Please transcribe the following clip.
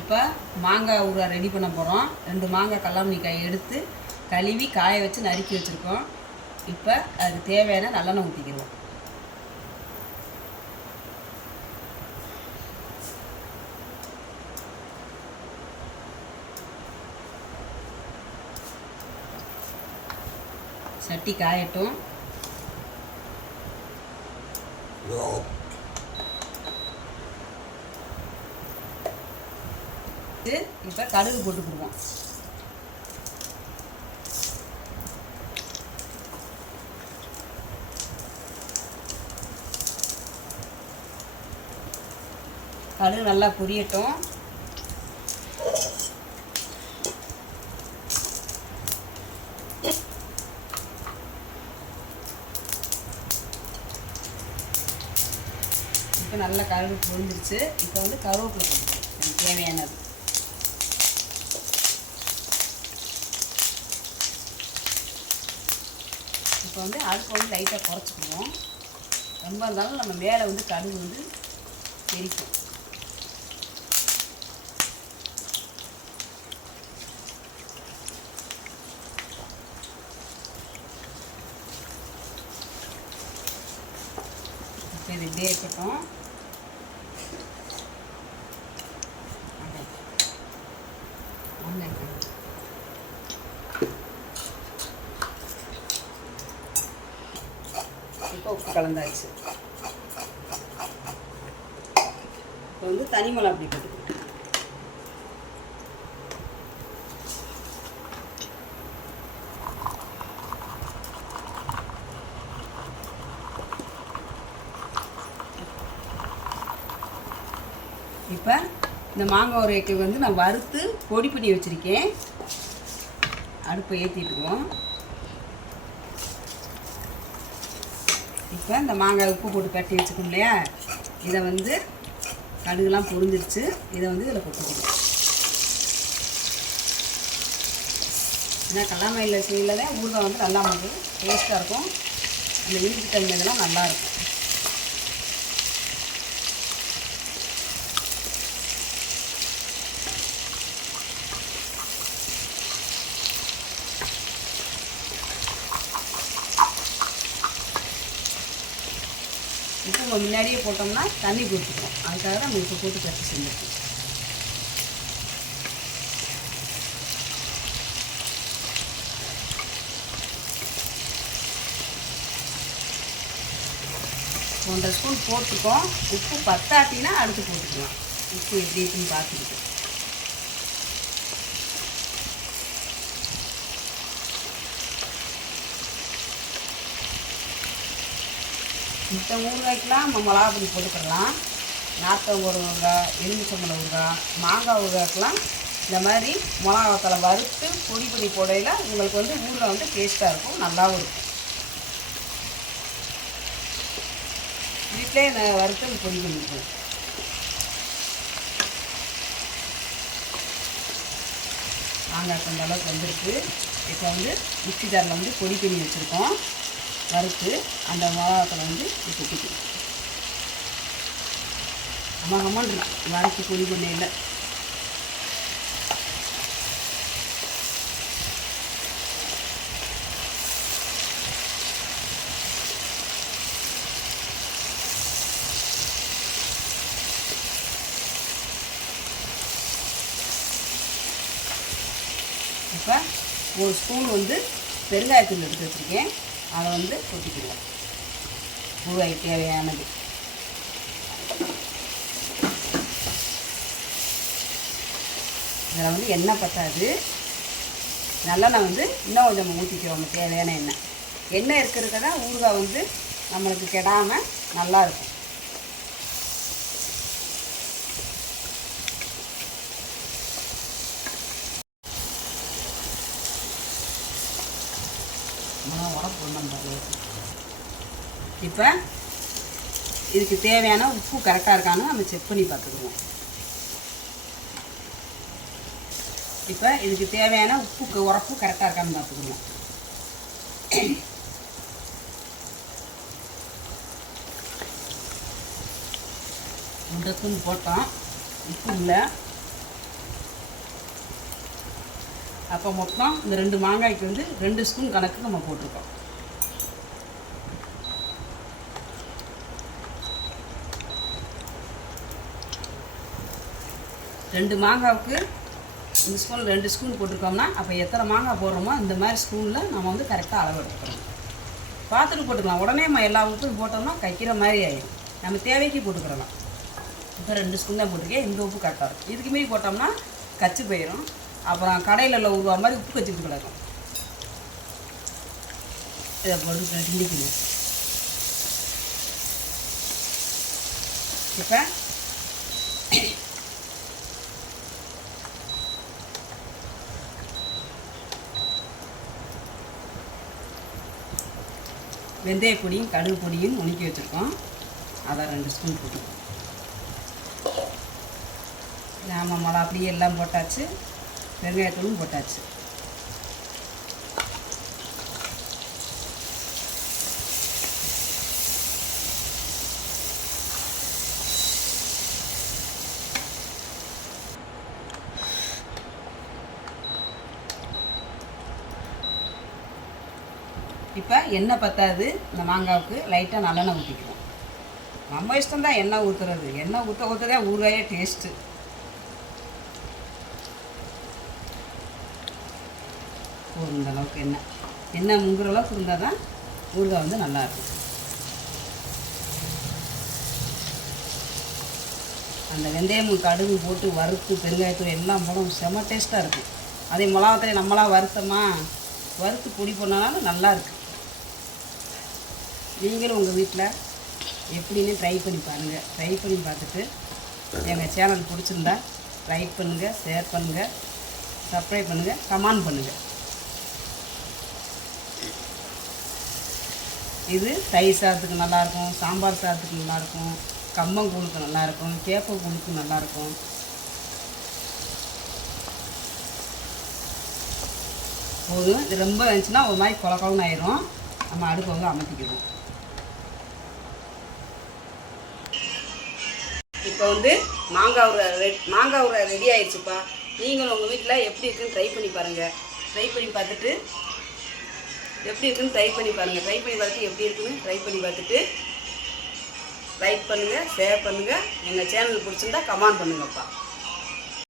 இப்போ மாங்காய் ஊறுகாய் ரெடி பண்ண போகிறோம். 2 மாங்காய் கல்லாமணிக்காய் எடுத்து கழுவி காய வச்சு நறுக்கி வச்சுருக்கோம். இப்போ அதுக்கு தேவையான நல்லெண்ணெய் ஊற்றிக்கிடுவோம். சட்டி காயட்டும். இப்போ கடுகு போட்டுக்குடுவோம். கடுகு நல்லா பொரியட்டும். இப்போ நல்லா கடுகு பொரிஞ்சிருச்சு. இப்போ வந்து கருவேப்பிலை போட்டுக்கணும், எனக்கு தேவையானது. இப்போ வந்து அடுப்பு வந்து லைட்டாக குறைச்சிக்குவோம். ரொம்ப இருந்தாலும் நம்ம மேலே வந்து கடுகு வந்து தெரிக்கும். இப்போ இது இப்படியே இருக்கட்டும். இப்போ உப்பு கலந்தாச்சு. இப்போ வந்து தனி மிளகா அப்படி போட்டுக்கணும். இப்போ இந்த மாங்காய் உரைக்கு வந்து நான் வறுத்து பொடி பண்ணி வச்சுருக்கேன். அடுப்பை ஏற்றிட்டுக்குவோம். இப்போ இந்த மாங்காய் உப்பு போட்டு கட்டி வச்சுக்கோம் இல்லையா, இதை வந்து கடுகுலாம் பொரிஞ்சிருச்சு. இதை வந்து இதில் கொட்டிக்கணும். ஏன்னா கல்லாமையில் செய்யல தான் ஊறுகாய் வந்து நல்லா நமக்கு டேஸ்ட்டாக இருக்கும். அந்த இனிப்பு தன்மை இதெல்லாம் நல்லாயிருக்கும். உப்பு நம்ம முன்னாடியே போட்டோம்னா தண்ணி கொடுத்துருவோம். அதுக்காக தான் நம்ம உப்பு போட்டு கட்டி செஞ்சுருக்கோம். ஒன்றரை ஸ்பூன் போட்டுக்கோம். உப்பு பத்தாட்டினா அடுத்து போட்டுக்கலாம். உப்பு எப்படி இருக்குன்னு பார்த்துக்கிட்டு மித்த ஊறுகாய்க்கெலாம் நம்ம மிளகா பொடி போட்டுக்கிடலாம். நார்த்தங்கோடு ஊறுகாய், எலுமிச்சம்பழம் ஊறுகாய், மாங்காய் ஊறுகாய்க்கெலாம் இந்த மாதிரி மிளகாத்தலை வறுத்து பொடி பண்ணி போடையில் உங்களுக்கு வந்து ஊறுகாய் வந்து டேஸ்ட்டாக இருக்கும், நல்லாவும் இருக்கும். வீட்டிலே இந்த வறுத்து பொடி பண்ணிக்குவோம். மாங்காய் கொஞ்சம் அளவுக்கு வந்துருக்கு. இப்போ வந்து மிக்ஸி ஜாரில் வந்து பொடி பண்ணி வச்சுருக்கோம். வறுத்து அந்த மிளகாத்தலை வந்து கொட்டிக்கணும். அம்மான்னு வறுத்து பொடி பண்ணையில் இப்போ ஒரு ஸ்பூன் வந்து பெருங்காயத்தூள் எடுத்து வச்சுருக்கேன். அதை வந்து கொட்டிக்கிடுவோம். ஊறுகாய் தேவையானது. இதில் வந்து எண்ணெய் பத்தாது. நல்லெண்ணெய் வந்து இன்னும் கொஞ்சம் ஊற்றிக்கிறோம், தேவையான எண்ணெய். எண்ணெய் இருக்கிறதுக்கு தான் ஊறுகாய் வந்து நம்மளுக்கு கெடாமல் நல்லாயிருக்கும். இப்போ இதுக்கு தேவையான உப்பு கரெக்டாக இருக்கான்னு நம்ம செக் பண்ணி பார்த்துக்குவோம். இப்போ இதுக்கு தேவையான உப்பு கரெக்டாக இருக்கான்னு பார்த்துக்குவோம். உண்டத்துன்னு போட்டோம், உப்பு இல்லை. அப்போ மொத்தம் இந்த 2 மாங்காய்க்கு வந்து 2 ஸ்பூன் கணக்கு நம்ம போட்டிருக்கோம். ரெண்டு மாங்காவுக்கு இந்த ஸ்பூன் 2 ஸ்பூன் போட்டிருக்கோம்னா அப்போ எத்தனை மாங்காய் போடுறோமோ இந்த மாதிரி ஸ்பூனில் நம்ம வந்து கரெக்டாக அளவு எடுத்துக்கிறோம். பார்த்துட்டு போட்டுக்கலாம். உடனே நம்ம எல்லா உப்பும் போட்டோம்னா கைக்கிற மாதிரி ஆகிடும். நம்ம தேவைக்கு போட்டுக்கிறலாம். இப்போ 2 ஸ்பூன் தான் போட்டிருக்கேன். இந்த உப்பு கரெக்டாக இருக்கும். இதுக்கு மீறி போட்டோம்னா கச்சு போயிடும். அப்புறம் கடையில் உள்ள உருவா மாதிரி உப்பு கச்சிக்கிட்டு கிடக்கும். இதை போட்டு கிண்டிக்கணும். இப்போ வெந்தய பொடியும் கடுகு பொடியும் நுணுக்கி வச்சுருக்கோம். அதை 2 ஸ்பூன் போட்டுக்கோம். நாம மிளகா அப்படியே எல்லாம் போட்டாச்சு. வெங்காயத்தூளும் போட்டாச்சு. இப்போ எண்ணெய் பத்தாது. இந்த மாங்காவுக்கு லைட்டாக நல்லெண்ணெய் ஊற்றிக்குவோம். நம்ம இஷ்டம் தான் எண்ணெய் ஊற்றுறது. எண்ணெய் ஊற்றதே ஊறுகாயே டேஸ்ட்டு. இந்த அளவுக்கு எண்ணெய் முங்குற அளவுக்கு இருந்தால் தான் ஊறுகாய் வந்து நல்லாயிருக்கும். அந்த வெந்தயமும் கடுகு போட்டு வறுத்து பெருங்காயத்தூள் எல்லாம் போடும் செம்ம டேஸ்ட்டாக இருக்கும். அதே மிளகாத்தூள் நம்மளாம் வறுத்து பொடி பண்ணாலும் நல்லாயிருக்கு. நீங்களும் உங்கள் வீட்டில் எப்படின்னு ட்ரை பண்ணி பாருங்கள். ட்ரை பண்ணி பார்த்துட்டு எங்கள் சேனல் பிடிச்சிருந்தா லைக் பண்ணுங்கள், ஷேர் பண்ணுங்கள், சப்ஸ்கிரைப் பண்ணுங்கள், கமெண்ட் பண்ணுங்கள். இது தயிர் சாதத்துக்கு நல்லாயிருக்கும், சாம்பார் சாதத்துக்கு நல்லாயிருக்கும், கம்மங்கூழுக்கு நல்லாயிருக்கும், கேப்பக்கூழுக்கு நல்லாயிருக்கும். போதும். இது ரொம்ப இருந்துச்சுன்னா ஒரு மாதிரி குழன்னு ஆயிரும். நம்ம அடுப்பு வந்து அமர்த்திக்கணும். இப்போ வந்து மாங்காய் ஊறுகாய் ரெடி ஆயிடுச்சுப்பா. நீங்களும் உங்கள் வீட்டில் எப்படி இருக்குன்னு ட்ரை பண்ணி பாருங்கள். ட்ரை பண்ணி பார்த்துட்டு எப்படி இருக்குன்னு ட்ரை பண்ணி பாருங்கள். ட்ரை பண்ணி பார்த்துட்டு எப்படி இருக்குன்னு ட்ரை பண்ணி பார்த்துட்டு லைக் பண்ணுங்கள், ஷேர் பண்ணுங்கள். எங்கள் சேனல் பிடிச்சிருந்தா கமெண்ட் பண்ணுங்கப்பா.